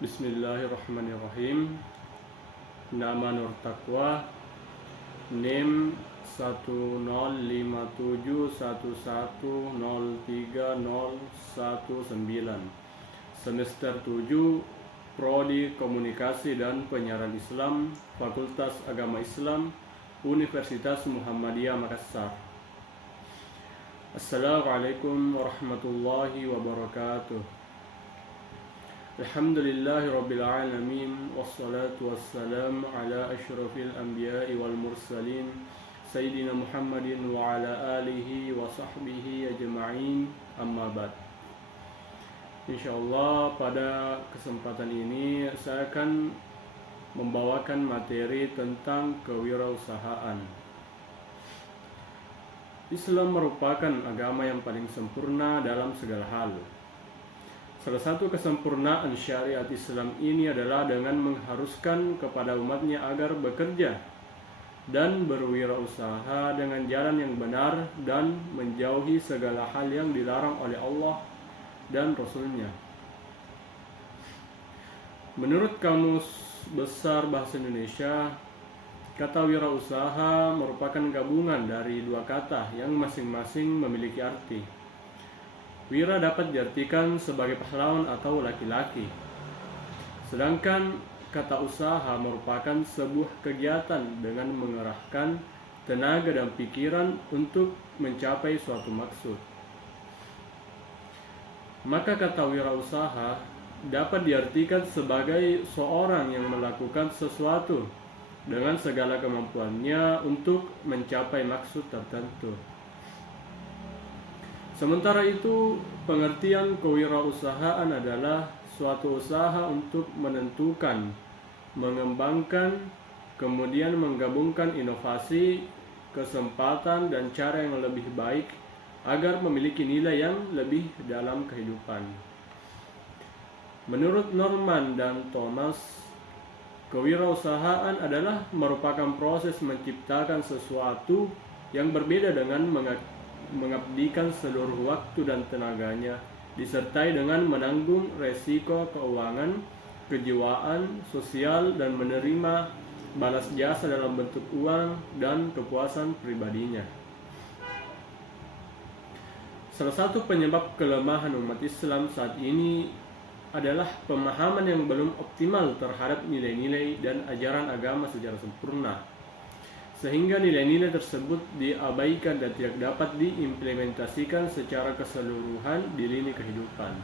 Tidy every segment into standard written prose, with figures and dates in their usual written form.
Bismillahirrahmanirrahim. Nama Nur Taqwa, NIM 10571103019, semester 7, Prodi Komunikasi dan Penyiaran Islam, Fakultas Agama Islam, Universitas Muhammadiyah Makassar. Assalamualaikum warahmatullahi wabarakatuh. Alhamdulillahi Rabbil Alamin, wassalatu wassalamu ala ashrafil anbiya'i wal mursalin, Sayyidina Muhammadin wa ala alihi wa sahbihi ajma'in, amma ba'd. InsyaAllah pada kesempatan ini saya akan membawakan materi tentang kewirausahaan. Islam merupakan agama yang paling sempurna dalam segala hal. Salah satu kesempurnaan syariat Islam ini adalah dengan mengharuskan kepada umatnya agar bekerja dan berwirausaha dengan jalan yang benar dan menjauhi segala hal yang dilarang oleh Allah dan Rasul-Nya. Menurut Kamus Besar Bahasa Indonesia, kata wirausaha merupakan gabungan dari dua kata yang masing-masing memiliki arti. Wira dapat diartikan sebagai pahlawan atau laki-laki. Sedangkan kata usaha merupakan sebuah kegiatan dengan mengerahkan tenaga dan pikiran untuk mencapai suatu maksud. Maka kata wirausaha dapat diartikan sebagai seorang yang melakukan sesuatu dengan segala kemampuannya untuk mencapai maksud tertentu. Sementara itu, pengertian kewirausahaan adalah suatu usaha untuk menentukan, mengembangkan, kemudian menggabungkan inovasi, kesempatan, dan cara yang lebih baik agar memiliki nilai yang lebih dalam kehidupan. Menurut Norman dan Thomas, kewirausahaan adalah merupakan proses menciptakan sesuatu yang berbeda dengan mengabdikan seluruh waktu dan tenaganya, disertai dengan menanggung resiko keuangan, kejiwaan, sosial, dan menerima balas jasa dalam bentuk uang dan kepuasan pribadinya. Salah satu penyebab kelemahan umat Islam saat ini adalah pemahaman yang belum optimal terhadap nilai-nilai dan ajaran agama secara sempurna, sehingga nilai-nilai tersebut diabaikan dan tidak dapat diimplementasikan secara keseluruhan di lini kehidupan.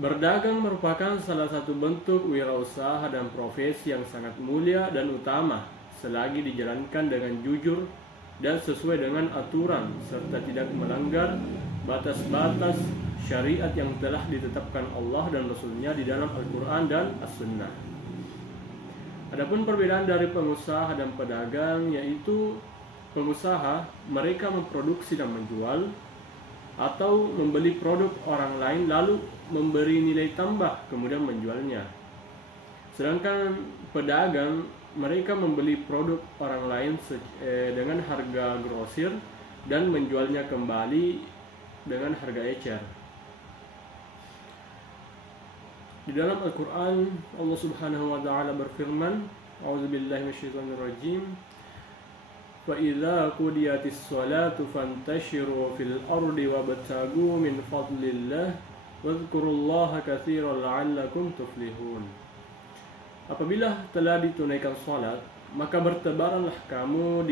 Berdagang merupakan salah satu bentuk wirausaha dan profesi yang sangat mulia dan utama selagi dijalankan dengan jujur dan sesuai dengan aturan serta tidak melanggar batas-batas syariat yang telah ditetapkan Allah dan Rasul-Nya di dalam Al-Quran dan As-Sunnah. Adapun perbedaan dari pengusaha dan pedagang, yaitu pengusaha mereka memproduksi dan menjual atau membeli produk orang lain lalu memberi nilai tambah kemudian menjualnya. Sedangkan pedagang mereka membeli produk orang lain dengan harga grosir dan menjualnya kembali dengan harga ecer. Di dalam Al-Quran, Allah Subhanahu wa Ta'ala berfirman, A'udzubillahi minasyaitonirrajim, Fa idza qudiyatis sholatu fantashiru fil ardi wabtagu min fadlillah wadhkurullaha katsiran la'allakum tuflihun. Apabila telah ditunaikan salat, maka bertebaranlah kamu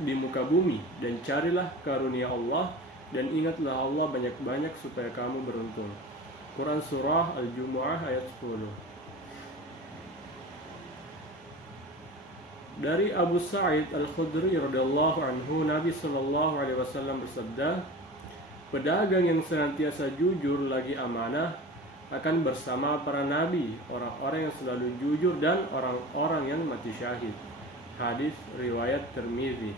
di muka bumi dan carilah karunia Allah dan ingatlah Allah banyak-banyak supaya kamu beruntung. Quran Surah Al-Jumu'ah ayat 10. Dari Abu Sa'id Al-Khudri radhiyallahu anhu, Nabi sallallahu alaihi wasallam bersabda, pedagang yang senantiasa jujur lagi amanah akan bersama para nabi, orang-orang yang selalu jujur dan orang-orang yang mati syahid. Hadis riwayat Tirmizi.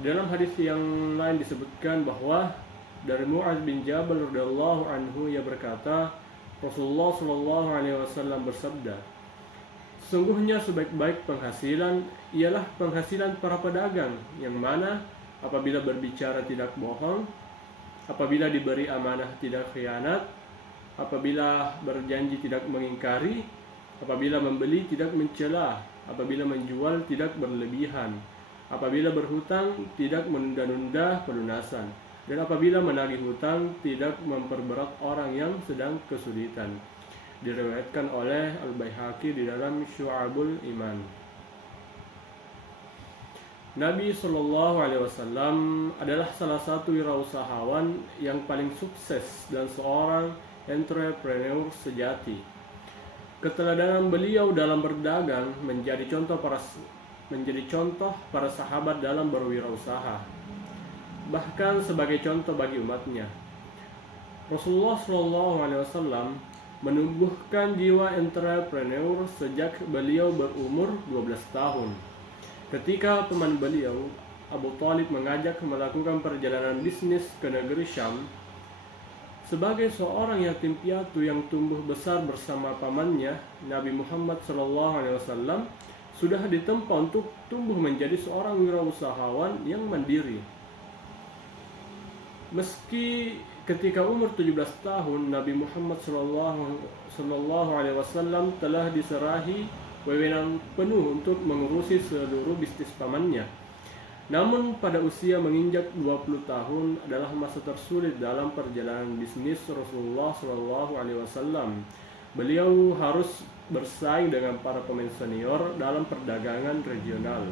Dalam hadis yang lain disebutkan bahwa dari Mu'adz bin Jabal radhiyallahu anhu, ia berkata, Rasulullah sallallahu alaihi wasallam bersabda, Sesungguhnya sebaik-baik penghasilan ialah penghasilan para pedagang, yang mana apabila berbicara tidak bohong, apabila diberi amanah tidak khianat, apabila berjanji tidak mengingkari, apabila membeli tidak mencela, apabila menjual tidak berlebihan, apabila berhutang tidak menunda-nunda pelunasan, dan apabila menagih hutang tidak memperberat orang yang sedang kesulitan. Diriwayatkan oleh Al-Baihaqi di dalam Syu'abul Iman. Nabi Shallallahu Alaihi Wasallam adalah salah satu wirausahawan yang paling sukses dan seorang entrepreneur sejati. Keteladanan beliau dalam berdagang menjadi contoh para sahabat dalam berwirausaha, bahkan sebagai contoh bagi umatnya. Rasulullah Shallallahu Alaihi Wasallam menumbuhkan jiwa entrepreneur sejak beliau berumur 12 tahun. Ketika paman beliau, Abu Thalib, mengajak melakukan perjalanan bisnis ke negeri Syam, sebagai seorang yatim piatu yang tumbuh besar bersama pamannya, Nabi Muhammad SAW sudah ditempa untuk tumbuh menjadi seorang wirausahawan yang mandiri. Meski ketika umur 17 tahun, Nabi Muhammad SAW telah diserahi wewenang penuh untuk mengurusi seluruh bisnis pamannya. Namun pada usia menginjak 20 tahun adalah masa tersulit dalam perjalanan bisnis Rasulullah SAW. Beliau harus bersaing dengan para pemain senior dalam perdagangan regional.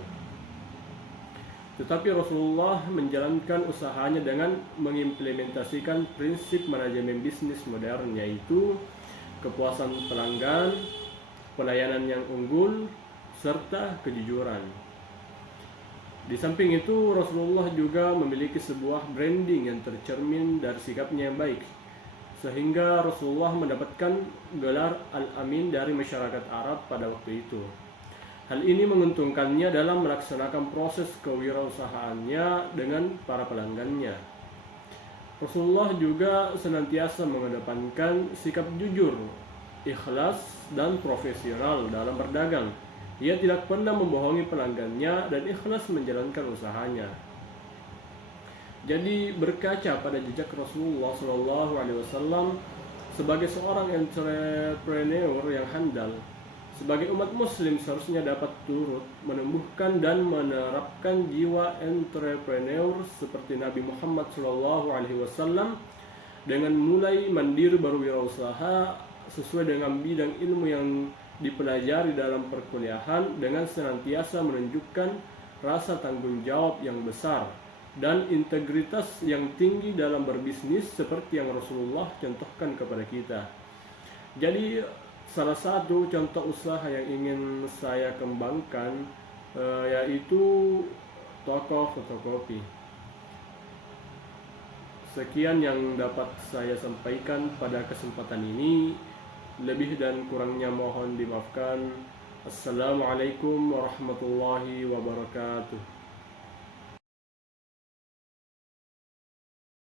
Tetapi Rasulullah menjalankan usahanya dengan mengimplementasikan prinsip manajemen bisnis modern, yaitu kepuasan pelanggan, pelayanan yang unggul, serta kejujuran. Di samping itu, Rasulullah juga memiliki sebuah branding yang tercermin dari sikapnya yang baik, sehingga Rasulullah mendapatkan gelar Al-Amin dari masyarakat Arab pada waktu itu. Hal ini menguntungkannya dalam melaksanakan proses kewirausahaannya dengan para pelanggannya. Rasulullah juga senantiasa mengedepankan sikap jujur, ikhlas, dan profesional dalam berdagang. Ia tidak pernah membohongi pelanggannya dan ikhlas menjalankan usahanya. Jadi berkaca pada jejak Rasulullah SAW sebagai seorang entrepreneur yang handal, sebagai umat muslim seharusnya dapat turut menumbuhkan dan menerapkan jiwa entrepreneur seperti Nabi Muhammad SAW dengan mulai mandiri berwirausaha sesuai dengan bidang ilmu yang dipelajari dalam perkuliahan, dengan senantiasa menunjukkan rasa tanggung jawab yang besar dan integritas yang tinggi dalam berbisnis seperti yang Rasulullah contohkan kepada kita. Jadi salah satu contoh usaha yang ingin saya kembangkan yaitu toko fotokopi. Sekian yang dapat saya sampaikan pada kesempatan ini. Lebih dan kurangnya mohon dimaafkan. Assalamualaikum warahmatullahi wabarakatuh.